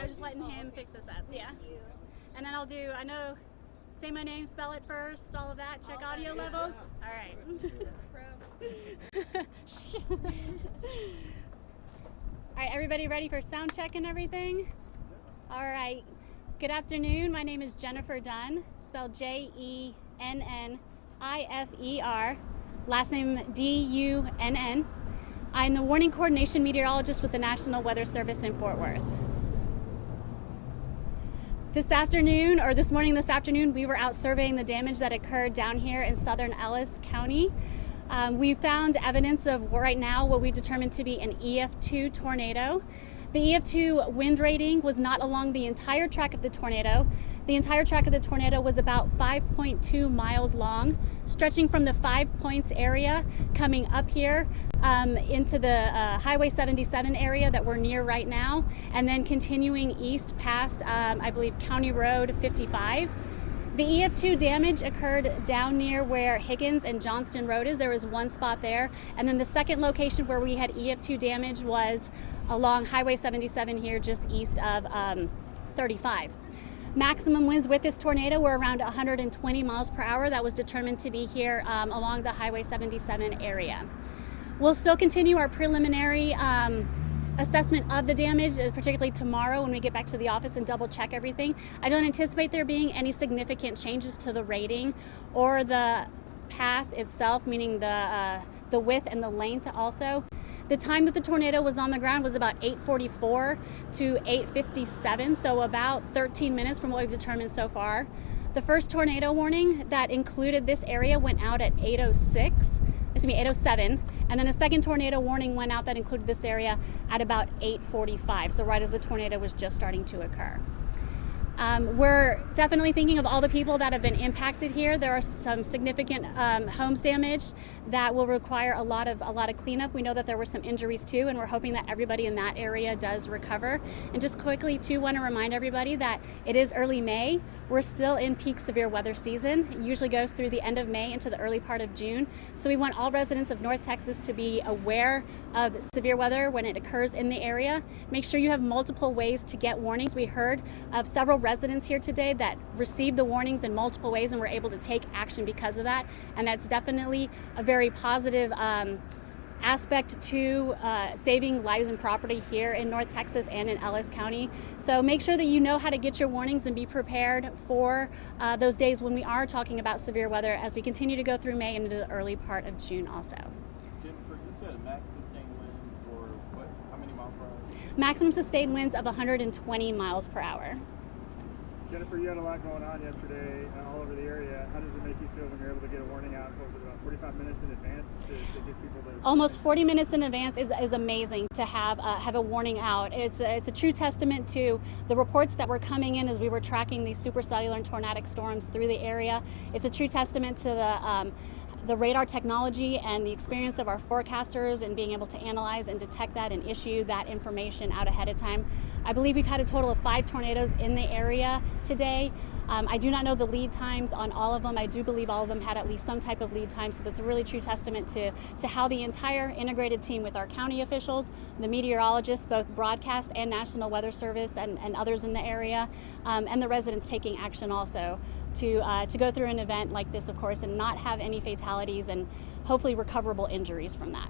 I was just letting him fix this up. Yeah. Thank you. And then say my name, spell it first, all of that, check audio levels. All right. All right, everybody ready for sound check and everything? All right. Good afternoon. My name is Jennifer Dunn, spelled Jennifer. Last name Dunn. I'm the warning coordination meteorologist with the National Weather Service in Fort Worth. This morning, we were out surveying the damage that occurred down here in southern Ellis County. We found evidence of right now what we determined to be an EF2 tornado. The EF2 wind rating was not along the entire track of the tornado. The entire track of the tornado was about 5.2 miles long, stretching from the 5 Points area, coming up here into the Highway 77 area that we're near right now, and then continuing east past, I believe, County Road 55. The EF2 damage occurred down near where Higgins and Johnston Road is. There was one spot there. And then the second location where we had EF2 damage was along Highway 77 here, just east of 35. Maximum winds with this tornado were around 120 miles per hour. That was determined to be here along the Highway 77 area. We'll still continue our preliminary assessment of the damage, particularly tomorrow when we get back to the office and double check everything. I don't anticipate there being any significant changes to the rating or the path itself, meaning the width and the length also. The time that the tornado was on the ground was about 8:44 to 8:57, so about 13 minutes from what we've determined so far. The first tornado warning that included this area went out at 8:07, and then a second tornado warning went out that included this area at about 8:45, so right as the tornado was just starting to occur. We're definitely thinking of all the people that have been impacted here. There are some significant homes damaged that will require a lot of cleanup. We know that there were some injuries too, and we're hoping that everybody in that area does recover. And just quickly too, want to remind everybody that it is early May. We're still in peak severe weather season. It usually goes through the end of May into the early part of June. So we want all residents of North Texas to be aware of severe weather when it occurs in the area. Make sure you have multiple ways to get warnings. We heard of several residents here today that received the warnings in multiple ways and were able to take action because of that. And that's definitely a very positive aspect to saving lives and property here in North Texas and in Ellis County. So make sure that you know how to get your warnings and be prepared for those days when we are talking about severe weather as we continue to go through May and into the early part of June also. Jennifer, you said max sustained winds or what? How many miles per hour? Maximum sustained winds of 120 miles per hour. Jennifer, you had a lot going on yesterday all over the area. How does it make you feel when you're able to get a warning out about 45 minutes in advance to give people the... Almost 40 minutes in advance is amazing to have a warning out. It's a true testament to the reports that were coming in as we were tracking these supercellular and tornadic storms through the area. It's a true testament to the radar technology and the experience of our forecasters and being able to analyze and detect that and issue that information out ahead of time. I believe we've had a total of 5 tornadoes in the area today. I do not know the lead times on all of them. I do believe all of them had at least some type of lead time, so that's a really true testament to how the entire integrated team with our county officials, the meteorologists, both broadcast and National Weather Service and others in the area, and the residents taking action also to go through an event like this, of course, and not have any fatalities and hopefully recoverable injuries from that.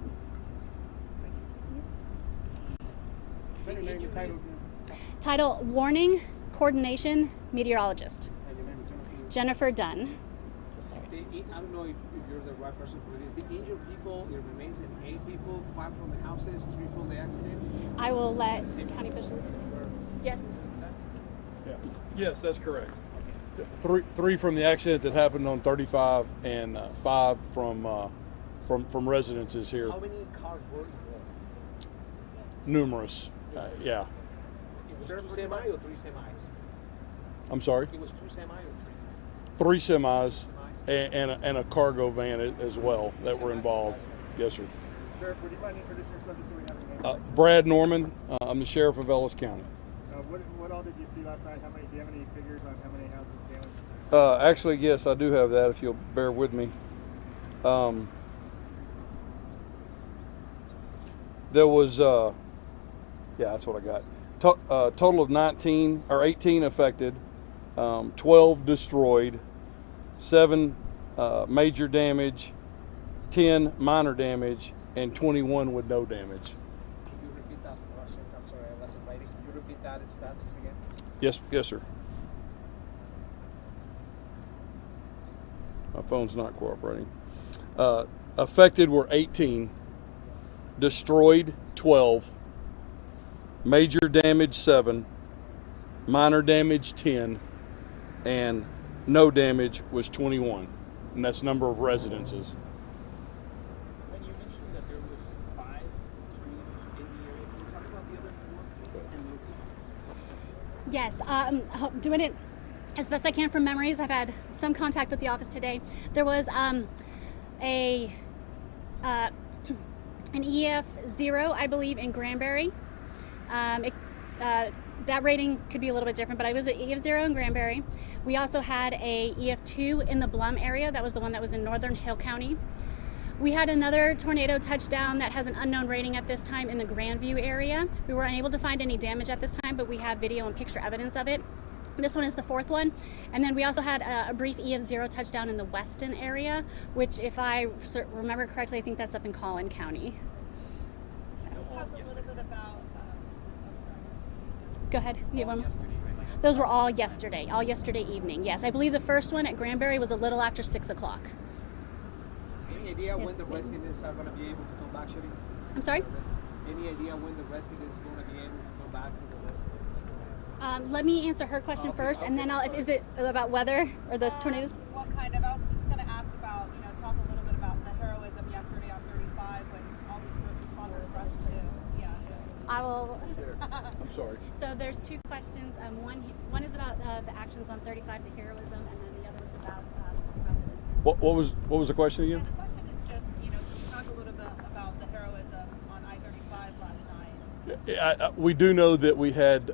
Title, Warning Coordination Meteorologist. Jennifer Dunn. I don't know if you're the right person for this. The injured people, it remains in 8 people, 5 from the houses, 3 from the accident. I will let county officials. Yes. Yeah. Yes, that's correct. Three from the accident that happened on 35, and 5 from residences here. How many cars were involved? Numerous. Yeah. It was 2 semi or 3 semi? I'm sorry? It was 2 semi or 3 semis and a cargo van as well that were involved. Yes, sir. Sheriff, would you mind introducing yourself just so we have a name? Brad Norman. I'm the sheriff of Ellis County. What all did you see last night? Do you have any figures on how many houses damaged? Actually, yes, I do have that if you'll bear with me. There was, yeah, that's what I got. total of 19 or 18 affected, 12 destroyed, 7 major damage, 10 minor damage, and 21 with no damage. Can you repeat that for us? I'm sorry, I wasn't writing. Can you repeat that stats again? Yes, sir. My phone's not cooperating. Affected were 18, destroyed 12, major damage 7, minor damage 10, and no damage was 21, and that's number of residences. When you mentioned that there was 5 tornadoes in the area, can you talk about the other 4 and locations? Yes, doing it as best I can from memories. I've had some contact with the office today. There was an EF0, I believe, in Granbury. That rating could be a little bit different, but I was at EF0 in Granbury. We also had a EF2 in the Blum area. That was the one that was in northern Hill County. We had another tornado touchdown that has an unknown rating at this time in the Grandview area. We were unable to find any damage at this time, but we have video and picture evidence of it. This one is the 4th one. And then we also had a brief EF0 touchdown in the Weston area, which, if I remember correctly, I think that's up in Collin County. So. Talk a little bit about, Go ahead. You have one? Those were all yesterday evening. Yes, I believe the first one at Granbury was a little after 6 o'clock. Any idea Yes, when the ma'am. residents are going to be able to come back, Sherry? I'm sorry? Any idea when the residents are going to be able to come back to the residents? Let me answer her question first, and then is it about weather or those tornadoes? what kind of, I was just going to ask about, talk a little bit about the heroism yesterday on 35 when all these first responders rushed to, I will. I'm sorry. So there's 2 questions. One is about the actions on 35, the heroism, and then the other is about residents. What was the question again? And the question is just, can you talk a little bit about the heroism on I-35 last night? We do know that we had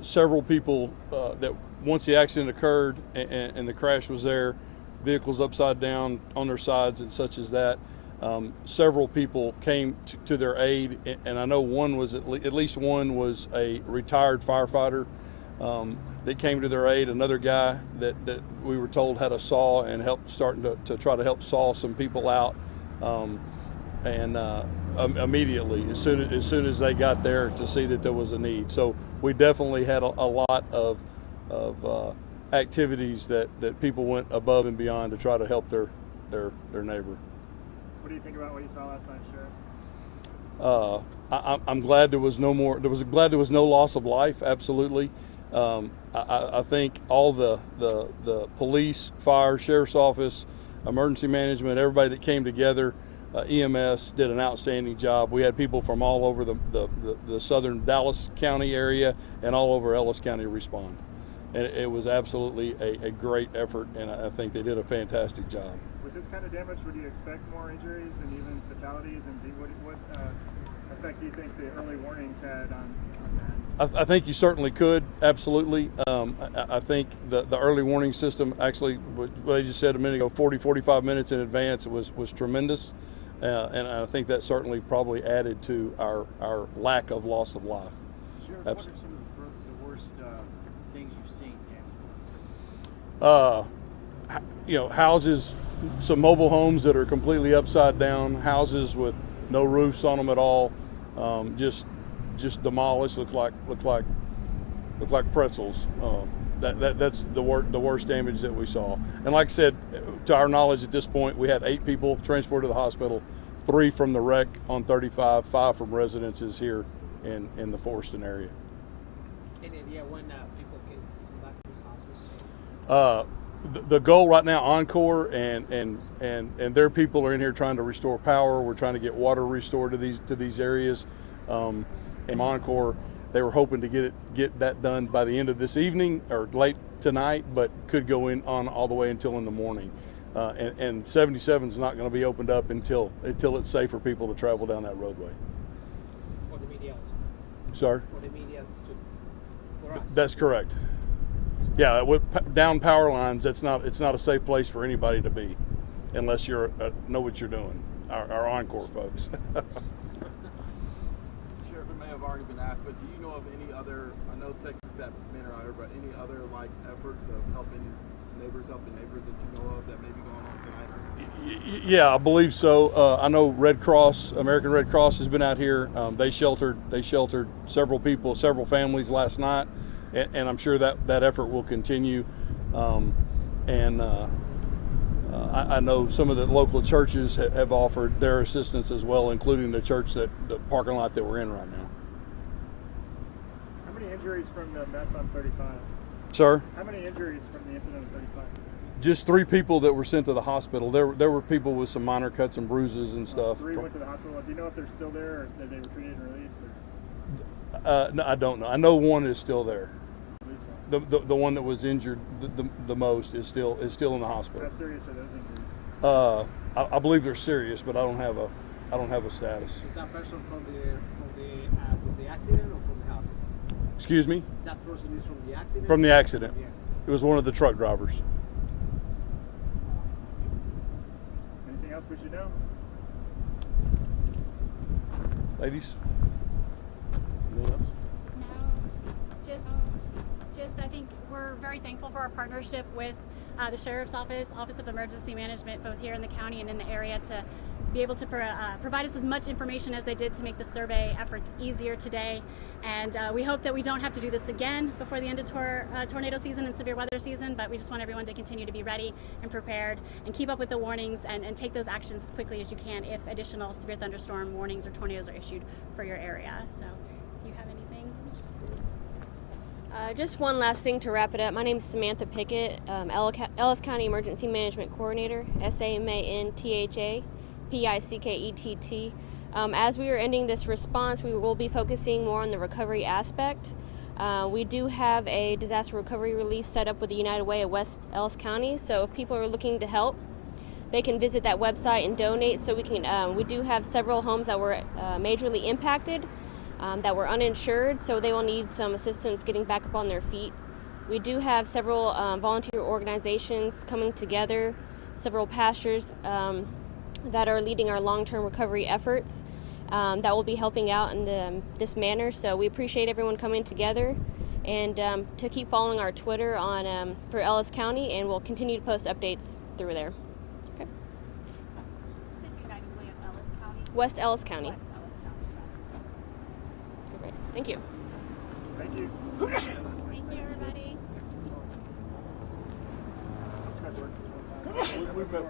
several people that once the accident occurred and the crash was there, vehicles upside down on their sides and such as that. Several people came to their aid, and I know one was at least one was a retired firefighter that came to their aid. Another guy that we were told had a saw and starting to try to help saw some people out. Immediately, as soon as they got there to see that there was a need. So we definitely had a lot of activities that people went above and beyond to try to help their neighbor. What do you think about what you saw last night, Sheriff? I'm glad there was no more. Glad there was no loss of life. Absolutely. I think all the police, fire, sheriff's office, emergency management, everybody that came together, EMS did an outstanding job. We had people from all over the southern Dallas County area and all over Ellis County respond, and it was absolutely a great effort, and I think they did a fantastic job. With this kind of damage, would you expect more injuries and even fatalities? And what effect do you think the early warnings had on that? I think you certainly could, absolutely. I think the early warning system, actually, what I just said a minute ago, 45 minutes in advance was tremendous. And I think that certainly probably added to our lack of loss of life. Sheriff, what are some of the worst things you've seen damage-wise? Houses, some mobile homes that are completely upside down, houses with no roofs on them at all, just demolished, look like pretzels. That's the worst damage that we saw. And like I said, to our knowledge at this point, we had 8 people transported to the hospital, 3 from the wreck on 35, 5 from residences here in the Forston area. Any idea when people can come back to the houses? The goal right now, Encore and their people are in here trying to restore power. We're trying to get water restored to these areas. And Encore, they were hoping to get that done by the end of this evening or late tonight, but could go on all the way until in the morning. And 77 is not going to be opened up until it's safe for people to travel down that roadway. For the media also? Sorry? For the media, for us? That's correct. Yeah, with down power lines, it's not a safe place for anybody to be, unless you know what you're doing. Our Encore folks. Sheriff, it may have already already been asked, but do you know of any other? I know Texas Baptist Men are out here, but any other like efforts of helping neighbors that you know of that may be going on tonight? Yeah, I believe so. I know Red Cross, American Red Cross, has been out here. They sheltered several people, several families last night, and I'm sure that effort will continue. I know some of the local churches have offered their assistance as well, including the church the parking lot that we're in right now. How many injuries from the mess on 35? Sir? How many injuries from the incident on 35? Just 3 people that were sent to the hospital. There were people with some minor cuts and bruises and stuff. 3 went to the hospital. Do you know if they're still there, or said they were treated and released? Or? No, I don't know. I know one is still there. At least one. The one that was injured the most is still in the hospital. How serious are those injuries? I believe they're serious, but I don't have a status. Is that person from the accident or from the houses? Excuse me? That person is from the accident? From the accident. Yes. It was one of the truck drivers. Anything else we should know? Ladies? Anything else? No, just I think we're very thankful for our partnership with the Sheriff's Office, Office of Emergency Management, both here in the county and in the area, to be able to provide us as much information as they did to make the survey efforts easier today. And we hope that we don't have to do this again before the end of tornado season and severe weather season, but we just want everyone to continue to be ready and prepared and keep up with the warnings and take those actions as quickly as you can if additional severe thunderstorm warnings or tornadoes are issued for your area. So if you have anything. Just one last thing to wrap it up. My name is Samantha Pickett, Ellis County Emergency Management Coordinator, SAMANTHA PICKETT. As we are ending this response, we will be focusing more on the recovery aspect. We do have a disaster recovery relief set up with the United Way at West Ellis County, so if people are looking to help, they can visit that website and donate. So we do have several homes that were majorly impacted, that were uninsured, so they will need some assistance getting back up on their feet. We do have several volunteer organizations coming together, several pastors that are leading our long-term recovery efforts that will be helping out in this manner. So we appreciate everyone coming together, and to keep following our Twitter on for Ellis County, and we'll continue to post updates through there. Okay. United Way of Ellis County. West Ellis County. West Ellis County. Great. Thank you. Thank you. Thank you, everybody. It's good work. We've met